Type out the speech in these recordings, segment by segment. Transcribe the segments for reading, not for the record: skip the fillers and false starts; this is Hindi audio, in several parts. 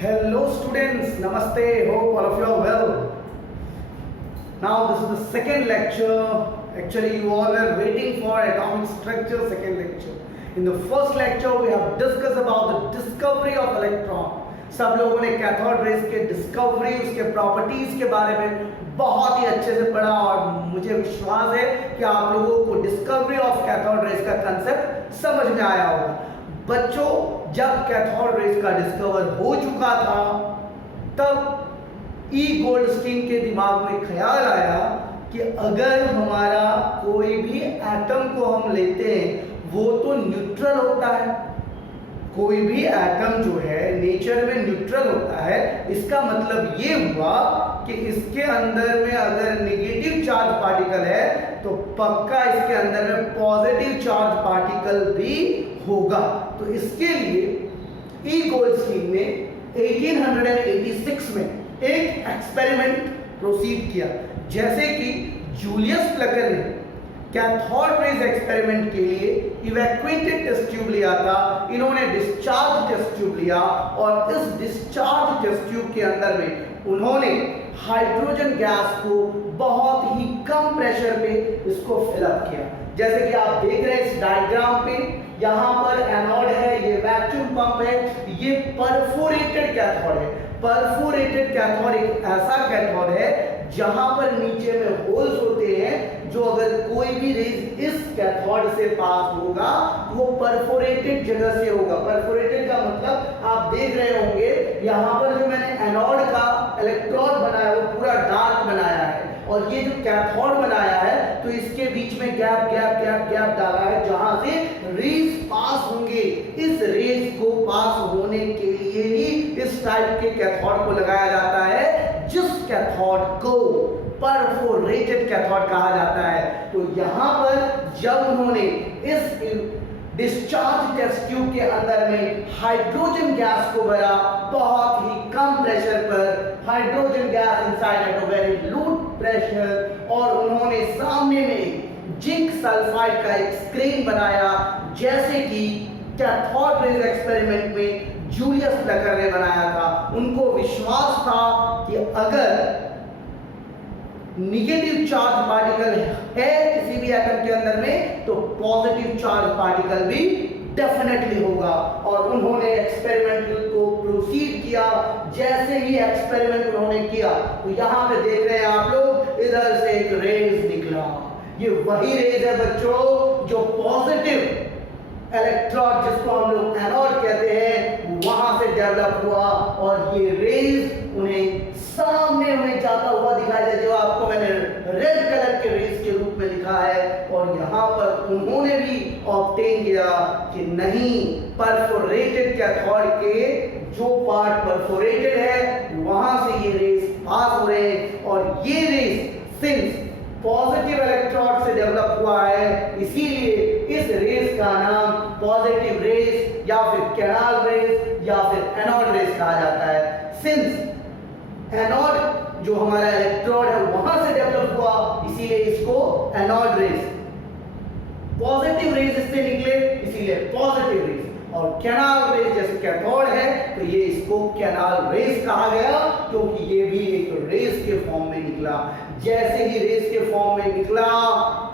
Hello students, Namaste, hope all of you are well. Now this is the second lecture. Actually you all were waiting for atomic structure second lecture. In the first lecture we have discussed about the discovery of electron. सब लोगों ने कैथोड रेज के डिस्कवरी, उसके प्रॉपर्टीज के बारे में बहुत ही अच्छे से पढ़ा और मुझे विश्वास है कि आप लोगों को डिस्कवरी ऑफ कैथोड रेज का कंसेप्ट समझ में आया होगा। बच्चों, जब कैथोड रेज का डिस्कवर हो चुका था तब ई गोल्डस्टीन के दिमाग में ख्याल आया कि अगर हमारा कोई भी एटम को हम लेते हैं वो तो न्यूट्रल होता है। कोई भी एटम जो है नेचर में न्यूट्रल होता है। इसका मतलब ये हुआ कि इसके अंदर में अगर नेगेटिव चार्ज पार्टिकल है तो पक्का इसके अंदर में पॉजिटिव चार्ज पार्टिकल भी होगा। तो इसके लिए ई गोल्डस्टीन ने 1886 में एक एक्सपेरिमेंट प्रोसीड किया। जैसे कि जूलियस प्लकर ने कैथोड रेज एक्सपेरिमेंट के लिए इवैक्यूएटेड टेस्ट ट्यूब लिया था, इन्होंने डिस्चार्ज टेस्ट ट्यूब लिया और इस डिस्चार्ज टेस्ट ट्यूब के अंदर में उन्होंने हाइड्रोजन गैस को बहुत ही कम प्रेशर पे इसको फिलअप किया। जैसे कि आप देख रहे हैं इस डायग्राम पे, यहाँ पर एनोड है, ये वैक्यूम पंप है, ये परफोरेटेड कैथोड है। परफोरेटेड कैथोड एक ऐसा कैथोड है जहां पर नीचे में होल्स होते हैं, जो अगर कोई भी रेज इस कैथोड से पास होगा वो परफोरेटेड जगह से होगा। परफोरेटेड का मतलब आप देख रहे होंगे यहाँ पर जो मैंने एनोड का इलेक्ट्रोड बनाया वो पूरा डार्क बनाया है और ये जो कैथोड बनाया है तो इसके बीच में गैप गैप गैप गैप डाला है जहां से रेज पास होंगे। इस रेज को पास होने के लिए ही इस टाइप के कैथोड को लगाया जाता है, जिस कैथोड को परफोरेटेड कैथोड कहा जाता है। तो यहाँ पर जब उन्होंने इस डिस्चार्ज टेस्ट ट्यूब के अंदर में हाइड्रोजन गैस को भरा बहुत ही कम प्रेशर पर, hydrogen gas inside at a very low pressure, और उन्होंने सामने में जिंक सल्फाइड का एक स्क्रीन बनाया जैसे कि कैथोड रेज एक्सपेरिमेंट में जूलियस प्लकर ने बनाया था। उनको विश्वास था कि अगर नेगेटिव चार्ज पार्टिकल है किसी भी एटम के अंदर में तो पॉजिटिव चार्ज पार्टिकल भी डेफिनेटली होगा। और उन्होंने एक्सपेरिमेंट को प्रोसीड किया। जैसे ही एक्सपेरिमेंट उन्होंने किया तो यहाँ पे देख रहे हैं आप लोग, इधर से एक रेज निकला। ये वही रेज है बच्चों जो पॉजिटिव इलेक्ट्रॉन, जिसको हम लोग एनोड कहते हैं, वहां से डेवलप हुआ और ये रेज उन्हें सामने में जाता हुआ दिखाई दे, जो आपको मैंने रेड कलर के रेज के रूप में लिखा है। और यहाँ पर उन्होंने भी ऑब्टेन किया कि नहीं, परफोरेटेड कैथोड के जो पार्ट परफोरेटेड है वहां से ये रेज पास हो रहे हैं और ये रेज सिंस पॉजिटिव इलेक्ट्रोड से डेवलप हुआ है, इसीलिए इस रेस का नाम पॉजिटिव रेस या फिर कैनाल रेस या फिर एनोड रेस कहा जाता है। सिंस एनोड जो हमारा इलेक्ट्रोड है वहां से डेवलप हुआ, इसीलिए इसको एनोड रेस, पॉजिटिव रेस इससे निकले इसीलिए पॉजिटिव रेस, और कैनाल रेस जैसे कैथोड है तो ये इसको कैनाल रेस कहा गया क्योंकि ये भी एक रेस के फॉर्म में निकला। जैसे ही रेस के फॉर्म में निकला,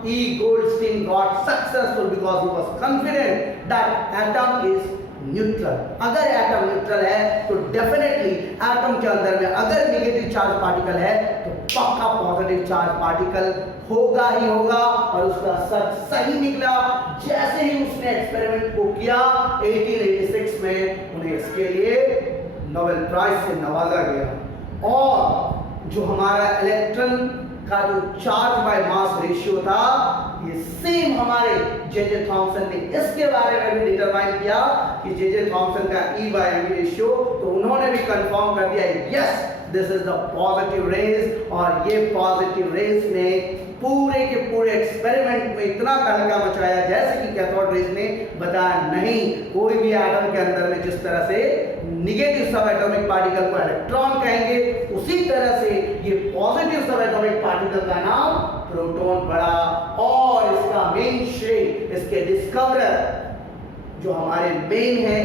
ई Goldstein got successful because he was confident that atom is neutral. अगर एटम न्यूट्रल है तो डेफिनेटली एटम के अंदर में अगर नेगेटिव चार्ज पार्टिकल है तो पक्का पॉजिटिव चार्ज पार्टिकल होगा ही होगा, और उसका सच सही निकला। जैसे ही उसने एक्सपेरिमेंट को किया 1886 में उन्हें इसके लिए नोबेल प्राइज से नवाजा गया। और जो हमारा इलेक्ट्रॉन का जो चार्ज बाय मास रेशियो था, ये सेम हमारे जे थॉमसन ने इसके बारे में भी डिटरमाइन किया कि जे थॉमसन का E बाय M रेशियो, तो उन्होंने भी कंफर्म कर दिया yes this is the positive raise. और ये पॉजिटिव रेज ने पूरे के पूरे एक्सपेरिमेंट में इतना तहलका मचाया जैसे कि कैथोड रेज ने बताया नहीं, कोई भी एटम के अंदर में जिस तरह से नेगेटिव सब एटॉमिक पार्टिकल को इलेक्ट्रॉन कहेंगे उसी तरह से ये पॉजिटिव सब एटॉमिक पार्टिकल का नाम प्रोटॉन पड़ा। और इसका मेन श्रेय इसके डिस्कवरर जो हमारे मेन है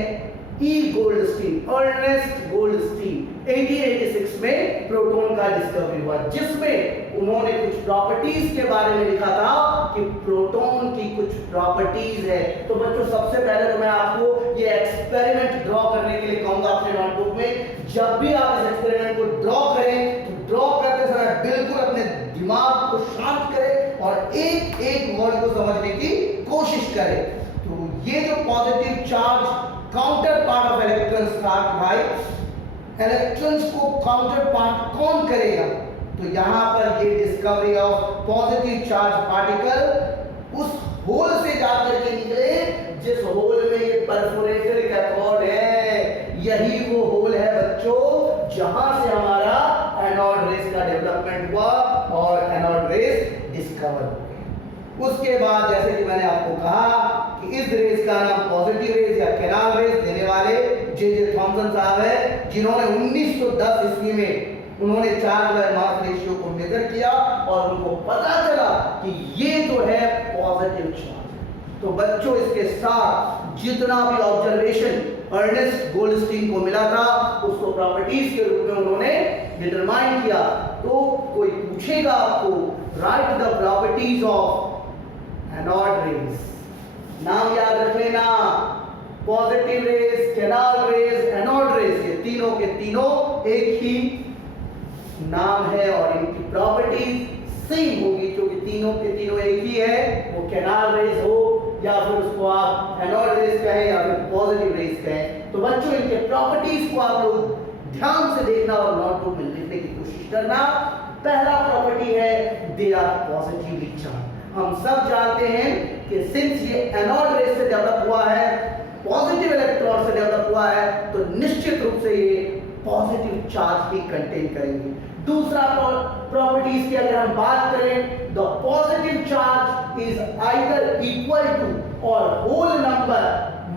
ई गोल्डस्टीन, अर्नेस्ट गोल्डस्टीन 1886 में प्रोटॉन का डिस्कवरी हुआ, जिसमें उन्होंने कुछ प्रॉपर्टीज के बारे में लिखा था कि प्रोटॉन की कुछ प्रॉपर्टीज है। तो बच्चों सबसे पहले तो मैं आपको ये एक्सपेरिमेंट ड्रॉ करने के लिए कहूंगा अपने नोटबुक में। जब भी आप इस एक्सपेरिमेंट को ड्रॉ करें तो ड्रॉ करते समय बिल्कुल अपने दिमाग को शांत करें और एक एक वर्ड को समझने की कोशिश करें। तो ये जो positive charge counter part of electrons था कि भाई इलेक्ट्रॉन्स को काउंटर पार्ट कौन करेगा, तो यहां पर ये discovery of positive charge particle उस होल से जाकर के निकले जिस होल में ये परफोरेटेड कैथोड है। यही वो होल है बच्चों जहां से हमारा एनोड रेस का डेवलपमेंट हुआ और एनोड रेस डिस्कवर हो गई। उसके बाद जैसे कि मैंने आपको कहा कि इस रेस का नाम पॉजिटिव रेस या कैनाल रेस देने वाले जे थॉमसन साहब है, जिन्होंने 1910 ईस्वी में उन्होंने चार्ज बाय मास रेशियो को मेजर किया और उनको पता चला कि ये जो है पॉजिटिव चार्ज। तो बच्चों इसके साथ जितना भी ऑब्जर्वेशन अर्नेस्ट गोल्डस्टीन को मिला था उसको प्रॉपर्टीज के रूप में उन्होंने डिटरमाइन किया। तो कोई पूछेगा आपको right the properties of anode rays, नाम याद रख लेना, positive rays, canal rays, anode rays, ये तीनों के तीनों एक ही नाम है और इनकी प्रॉपर्टीज सेम होगी, क्योंकि तीनों के तीनों एक ही है। वो कैनाल रेस हो या फिर उसको आप एनोड रेस कहें या फिर पॉजिटिव रेस कहें। तो बच्चों इनके प्रॉपर्टीज को आप लोग ध्यान से देखना और नोटबुक में लिखने की कोशिश करना। पहला प्रॉपर्टी है दे आर पॉजिटिवली चार्ज। हम सब जानते हैं कि सिंस ये एनोड रेस से डेवलप हुआ है, पॉजिटिव इलेक्ट्रॉन से डेवलप हुआ है, तो निश्चित रूप से ये पॉजिटिव चार्ज भी कंटेन करेंगे। दूसरा प्रॉपर्टीज की अगर हम बात करें, the positive charge is either equal to or whole number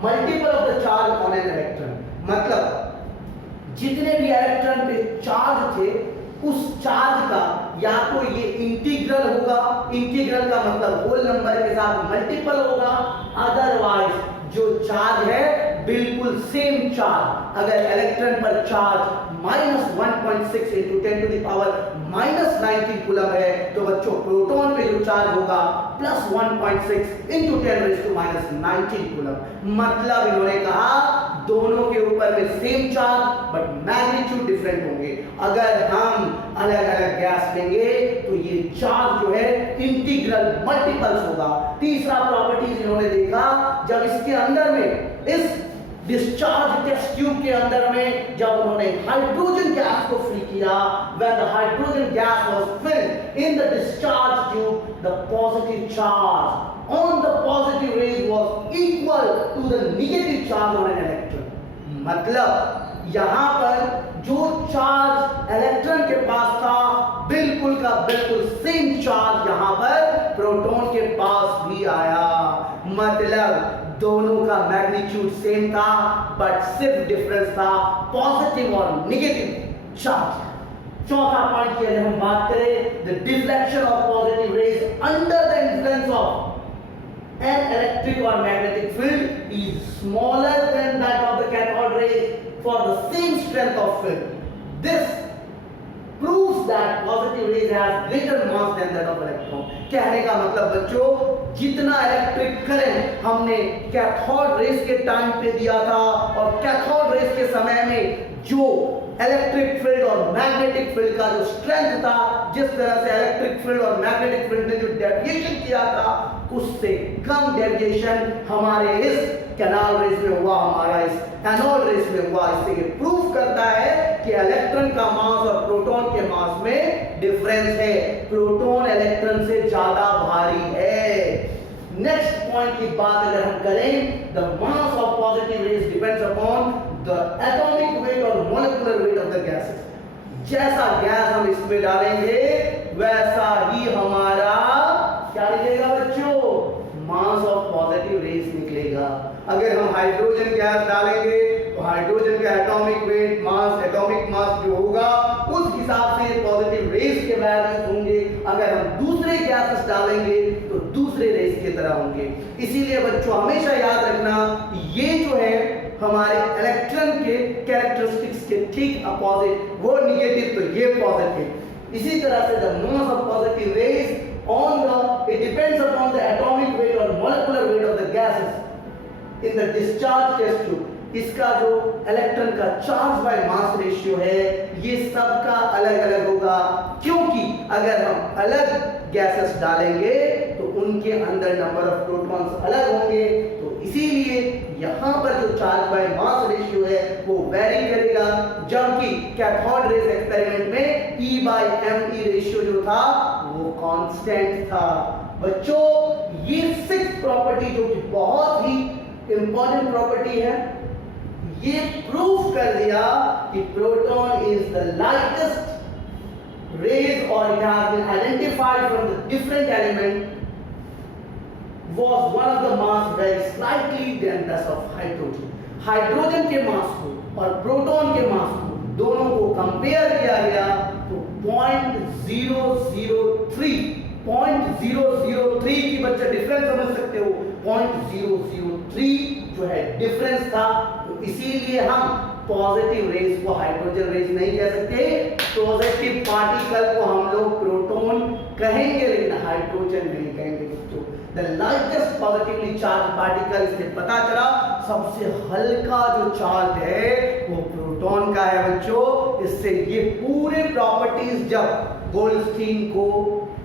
multiple of the charge on an electron. मतलब जितने भी इलेक्ट्रॉन पे चार्ज थे उस चार्ज का या तो ये इंटीग्रल होगा, इंटीग्रल का मतलब होल नंबर के साथ मल्टीपल होगा, अदरवाइज जो चार्ज है बिल्कुल सेम चार्ज। अगर इलेक्ट्रॉन पर charge -1.6 into 10 to the power -19 coulomb है, तो बच्चों प्रोटॉन पे जो चार्ज होगा +1.6 into 10 raised to -19 कूलम। मतलब इन्होंने कहा दोनों के ऊपर में same charge but magnitude different होंगे। अगर हम अलग अलग गैस लेंगे तो ये चार्ज जो है इंटीग्रल मल्टीपल्स होगा। तीसरा प्रॉपर्टीज इन्होंने देखा, जब इसके अंदर में इस डिस्चार्ज टेस्ट ट्यूब के अंदर में जब उन्होंने हाइड्रोजन गैस को फ्री किया, when the hydrogen gas was filled in the discharge tube, the positive charge on the positive rays was equal to the negative charge on an electron। मतलब यहां पर जो चार्ज इलेक्ट्रॉन के पास था बिल्कुल का बिल्कुल सेम चार्ज यहां पर प्रोटॉन के पास भी आया। मतलब दोनों का मैग्नीट्यूड सेम था बट सिर्फ डिफरेंस था पॉजिटिव और नेगेटिव चार्ज। चौथा पॉइंट की अगर हम बात करें, the deflection of positive raise under the influence of an electric or magnetic field is smaller than that of the cathode rays for the same strength of field. This proves that positive rays have greater mass than that of electron। कहने का मतलब बच्चों, जितना इलेक्ट्रिक करंट हमने कैथोड रेस के टाइम पे दिया था और कैथोड रेस के समय में जो इलेक्ट्रिक फील्ड और मैग्नेटिक फील्ड का जो स्ट्रेंथ था, जिस तरह से इलेक्ट्रिक फील्ड और मैग्नेटिक फील्ड ने जो डेविएशन किया था उससे कम डेविएशन हमारे इस कैनाल रेस में हुआ, हमारा इस एनोड रेस में हुआ। इससे ये प्रूफ करता है कि इलेक्ट्रॉन का मास और प्रोटॉन के मास में डिफरेंस है, प्रोटॉन इलेक्ट्रॉन से ज्यादा भारी है। नेक्स्ट पॉइंट की बात अगर हम करें, the mass of positive rays depends upon the atomic weight or molecular weight of the gases. जैसा गैस हम इसमें डालेंगे वैसा ही हमारा क्या निकलेगा बच्चों, मास ऑफ पॉजिटिव रेज निकलेगा। अगर हम हाइड्रोजन गैस डालेंगे तो हाइड्रोजन का एटॉमिक वेट, मास, एटॉमिक मास जो होगा उस हिसाब से पॉजिटिव रेज के वैल्यूज होंगे। अगर हम दूसरे गैसेस डालेंगे तो दूसरे रेज की तरह होंगे। इसीलिए बच्चों हमेशा याद रखना, ये जो है हमारे कैरेक्टरिस्टिक्स के ठीक अपोजिट, वो निगेटिव तो ये पॉजिटिव। इसी तरह से the mass of positive raise on the, it depends upon the atomic weight or molecular weight of the gases in the discharge test tube। इसका जो इलेक्ट्रॉन का चार्ज बाय मास रेशियो है ये सबका अलग अलग होगा, क्योंकि अगर हम अलग गैसेस डालेंगे तो उनके अंदर नंबर ऑफ प्रोटॉन्स अलग होंगे, तो इसीलिए यहाँ पर जो चार्ज बाय मास रेशियो है वो वेरी करेगा। जबकि कैथोड रेज एक्सपेरिमेंट में E/me रेशियो जो था वो कांस्टेंट था। बच्चों ये 6 प्रॉपर्टी जो कि बहुत ही इंपॉर्टेंट प्रॉपर्टी है, ये प्रूफ कर दिया कि proton is the lightest rays और it has been identified from the different element was one of the mass very slightly than that of hydrogen। Hydrogen के मास को और प्रोटॉन के मास को दोनों को कंपेयर किया गया तो 0.003 की बच्चे डिफरेंस समझ सकते हो, 0.003 जो है डिफरेंस था। तो इसीलिए हम पॉजिटिव रेज को हाइड्रोजन रेज नहीं कह सकते, पॉजिटिव पार्टिकल को हम लोग प्रोटॉन कहेंगे लेकिन हाइड्रोजन नहीं कहेंगे। बच्चों the lightest positively charge particle, इससे पता चला सबसे हल्का जो चार्ज है वो प्रोटॉन का है। बच्चों इससे ये पूरे प्रॉपर्टीज जब गोल्डस्टीन को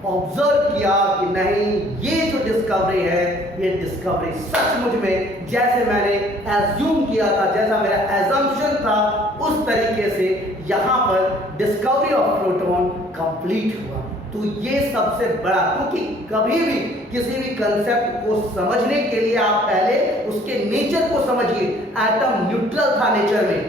ऑब्जर्व किया कि नहीं ये जो डिस्कवरी है ये डिस्कवरी सचमुच में जैसे मैंने एज्यूम किया था, जैसा मेरा एजम्पशन था उस तरीके से यहाँ पर डिस्कवरी ऑफ प्रोटॉन कंप्लीट हुआ। तो ये सबसे बड़ा, क्योंकि कभी भी किसी भी कंसेप्ट को समझने के लिए आप पहले उसके नेचर को समझिए। एटम न्यूट्रल था नेचर में,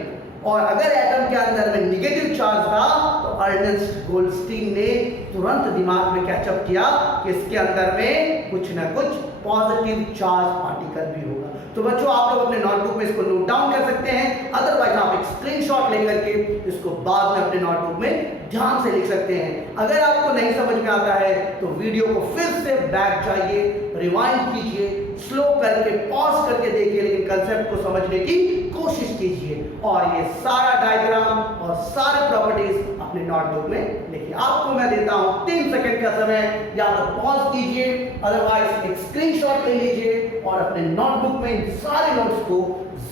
और अगर एटम के अंदर में निगेटिव चार्ज था तो अर्नेस्ट गोल्डस्टीन ने तुरंत दिमाग में कैचअप किया कि इसके अंदर में कुछ ना कुछ पॉजिटिव चार्ज पार्टिकल भी होगा। तो बच्चों आप लोग अपने नोटबुक में इसको नोट डाउन कर सकते हैं, अदरवाइज आप एक स्क्रीनशॉट लेकर के इसको बाद में अपने नोटबुक में ध्यान से लिख सकते हैं। अगर आपको नहीं समझ में आता है तो वीडियो को फिर से बैक जाइए, रिवाइंड कीजिए, स्लो करके पॉज करके देखिए, लेकिन कंसेप्ट को समझने की कोशिश कीजिए और ये सारा डायग्राम और सारे प्रॉपर्टीज अपने नोटबुक में लिखिए। आपको मैं देता हूं 3 सेकंड का समय, या तो पॉज कीजिए अदरवाइज एक स्क्रीनशॉट ले लीजिए और अपने नोटबुक में इन सारे नोट्स को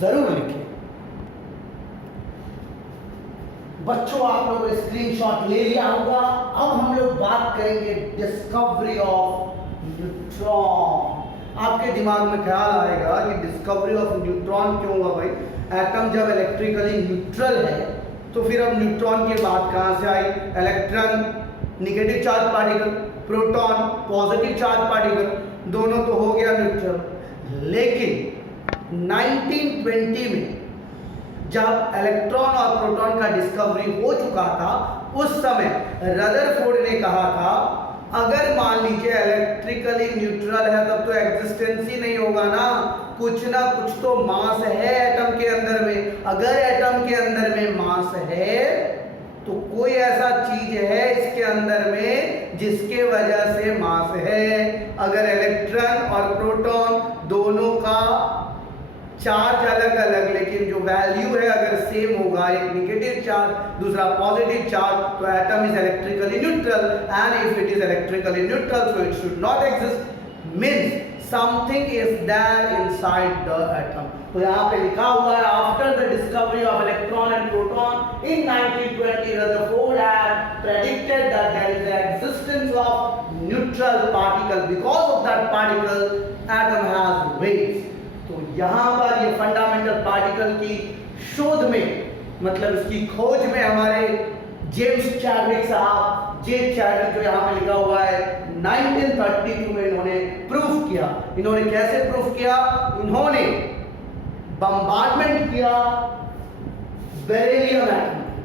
जरूर लिखिए। बच्चों आप लोगों ने स्क्रीनशॉट ले लिया होगा। अब हम लोग बात करेंगे डिस्कवरी ऑफ न्यूट्रॉन। आपके दिमाग में ख्याल आएगा कि डिस्कवरी ऑफ न्यूट्रॉन क्यों हुआ भाई? एटम जब इलेक्ट्रिकली न्यूट्रल है तो फिर अब न्यूट्रॉन की बात कहां से आई? Electron negative charge particle, proton positive charge particle, दोनों तो हो गया न्यूट्रल। लेकिन 1920 में जब इलेक्ट्रॉन और प्रोटॉन का डिस्कवरी हो चुका था, उस समय रदरफोर्ड ने कहा था अगर मान लीजिए इलेक्ट्रिकली न्यूट्रल है तब तो एग्जिस्टेंस ही नहीं होगा ना, कुछ ना कुछ तो मास है एटम के अंदर में। अगर एटम के अंदर में मास है तो कोई ऐसा चीज है इसके अंदर में जिसके वजह से मास है। अगर इलेक्ट्रॉन और प्रोटॉन दोनों का चार्ज अलग अलग लेकिन जो वैल्यू है अगर सेम होगा, एक नेगेटिव चार्ज दूसरा पॉजिटिव चार्ज, तो atom is electrically neutral and if it is electrically neutral so it should not exist, means something is there inside the atom. तो यहाँ पे लिखा हुआ है after the discovery of electron and proton in 1920 Rutherford had predicted that there is the existence of neutral particle, because of that particle atom has weights. तो यहाँ पर ये फंडामेंटल पार्टिकल की शोध में, मतलब इसकी खोज में हमारे जेम्स चैडविक साहब, जे चैडविक जो यहाँ पे लिखा हुआ है 1932 में इन्होंने प्रूफ किया। इन्होंने कैसे प्रूफ किया? इन्होंने बम्बार्डमेंट किया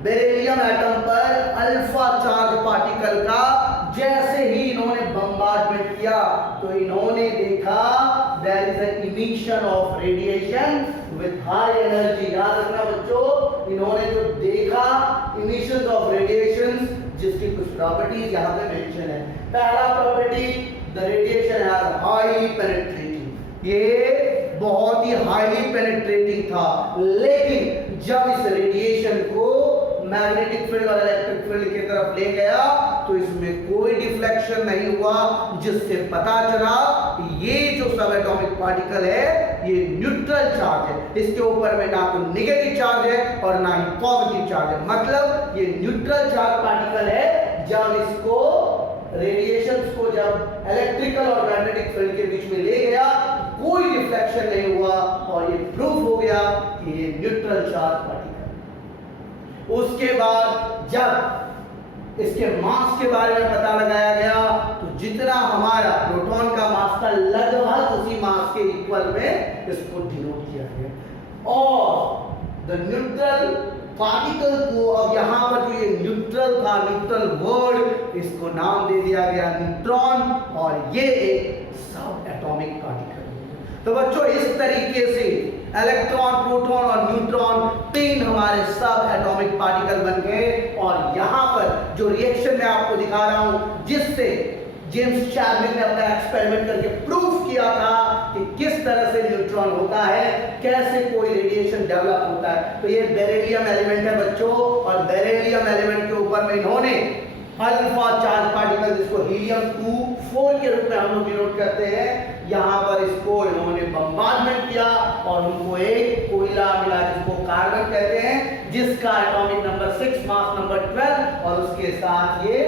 बेरिलियम एटम पर अल्फा चार्ज पार्टिकल का। जैसे ही इन्होंने बम्बार्डमेंट किया तो इन्होंने देखा there is an emission of radiation with high energy। याद रखना बच्चों, इन्होंने जो देखा emissions of radiations जिसकी कुछ प्रॉपर्टीज यहाँ पे मेंशन है। पहला property, the radiation has highly penetrating, ये बहुत ही हाईली पेनिट्रेटिंग था। लेकिन जब इस रेडिएशन मैग्नेटिक फील्ड और इलेक्ट्रिक फील्ड की तरफ ले गया तो इसमें कोई डिफ्लेक्शन नहीं हुआ, जिससे पता चला ये जो सब एटॉमिक पार्टिकल है ये न्यूट्रल चार्ज है। इसके ऊपर में ना तो नेगेटिव चार्ज है और ना ही पॉजिटिव चार्ज है, मतलब ये न्यूट्रल चार्ज पार्टिकल है। जब इसको रेडिएशंस को जब इलेक्ट्रिकल और मैग्नेटिक फील्ड के बीच में ले गया कोई रिफ्लेक्शन नहीं हुआ और ये प्रूफ हो गया कि ये न्यूट्रल चार्ज पार्टिकल। उसके बाद जब इसके मास के बारे में पता लगाया गया तो जितना हमारा प्रोटॉन का मास था लगभग उसी मास के इक्वल में इसको डिनोट किया गया। और द न्यूट्रल पार्टिकल को अब यहाँ पर जो ये न्यूट्रल था, न्यूट्रल वर्ड, इसको नाम दे दिया गया न्यूट्रॉन और ये एक सब एटॉमिक पार्टिकल। तो बच्चों इस तरीके से इलेक्ट्रॉन, प्रोटॉन और न्यूट्रॉन तीन हमारे सब एटॉमिक पार्टिकल बन गए। और यहाँ पर जो रिएक्शन मैं आपको दिखा रहा हूँ जिससे जेम्स चैडविक ने अपना एक्सपेरिमेंट करके प्रूफ किया था कि किस तरह से न्यूट्रॉन होता है, कैसे कोई रेडिएशन डेवलप होता है। तो ये बेरिलियम एलिमेंट है बच्चों, और बेरिलियम एलिमेंट के ऊपर में इन्होंने अल्फा चार्ज पार्टिकल जिसको हीलियम 2 के रूप में हम लोग डिनोट करते हैं, यहाँ पर इसको इन्होंने बम्बार्डमेंट किया और उनको एक कोयला मिला जिसको कार्बन कहते हैं, जिसका एटॉमिक नंबर 6, मास नंबर 12 और उसके साथ ये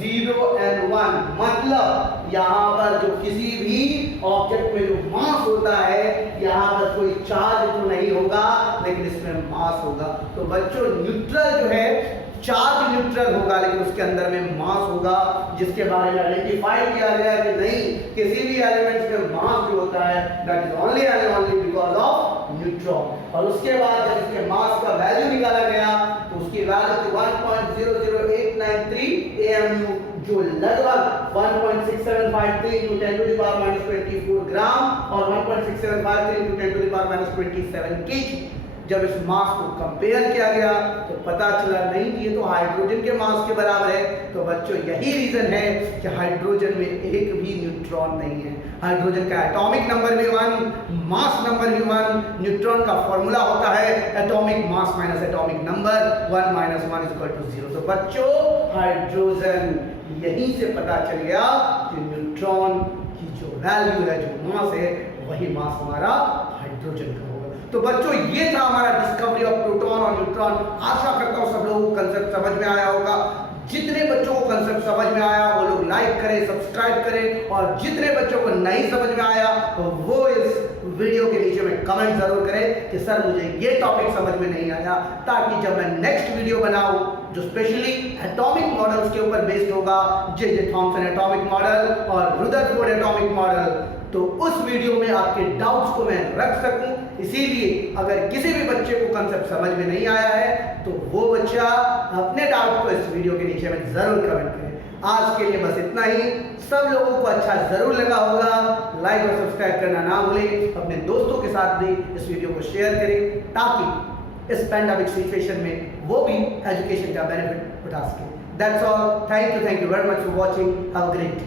0 and 1, मतलब यहाँ पर जो किसी भी ऑब्जेक्ट में जो मास होता है यहाँ पर कोई चार्ज तो नहीं होगा लेकिन इसमें मास होगा। तो बच्चों न्यूट्रल जो है चार्ज न्यूट्रल होगा लेकिन उसके अंदर में मास होगा, जिसके बारे में आइडेंटिफाई किया गया कि नहीं किसी भी एलिमेंट्स में मास जो होता है that is only and only because of neutron. और उसके बाद जब इसके मास का वैल्यू निकाला गया तो उसकी वैल्यू थी 1.00893 AMU, जो लगभग 1.6753 into 10 to the power -24 ग्राम और 1.6753 into 10 to the power -27 kg। जब इस मास को कंपेयर किया गया तो पता चला नहीं कि ये तो हाइड्रोजन के मास के बराबर है। तो बच्चों यही रीजन है कि हाइड्रोजन में एक भी न्यूट्रॉन नहीं है। हाइड्रोजन का एटॉमिक नंबर भी 1, मास नंबर भी 1, न्यूट्रॉन का फॉर्मूला होता है atomic mass minus atomic number 1 - 1 = 0। तो बच्चों हाइड्रोजन यहीं से पता चल गया कि न्यूट्रॉन की जो वैल्यू है, जो मास है, वही मास हमारा हाइड्रोजन का होगा। तो बच्चों ये था हमारा डिस्कवरी ऑफ प्रोटॉन और न्यूट्रॉन। आशा करता हूँ सब लोगों को कंसेप्ट समझ में आया होगा। जितने बच्चों को कंसेप्ट समझ में आया वो लोग लाइक करें, सब्सक्राइब करें, और जितने बच्चों को नहीं समझ में आया तो वो इस वीडियो के नीचे में कमेंट जरूर करें कि सर मुझे ये टॉपिक समझ में नहीं आया, ताकि जब मैं नेक्स्ट वीडियो बनाऊं जो स्पेशली एटॉमिक मॉडल्स के ऊपर बेस्ड होगा, जे थॉमसन एटॉमिक मॉडल और रुदरफोर्ड एटॉमिक मॉडल, तो उस वीडियो में आपके डाउट्स को मैं रख सकूं। इसीलिए अगर किसी भी बच्चे को कंसेप्ट समझ में नहीं आया है तो वो बच्चा अपने डाउट को इस वीडियो के नीचे में जरूर कमेंट करे। आज के लिए बस इतना ही। सब लोगों को अच्छा जरूर लगा होगा। लाइक और सब्सक्राइब करना ना भूलें। अपने दोस्तों के साथ भी इस वीडियो को शेयर करें ताकि इस पैंडेमिक सिचुएशन में वो भी एजुकेशन का बेनिफिट उठा सके। That's all. Thank you very much for watching. Have a great day.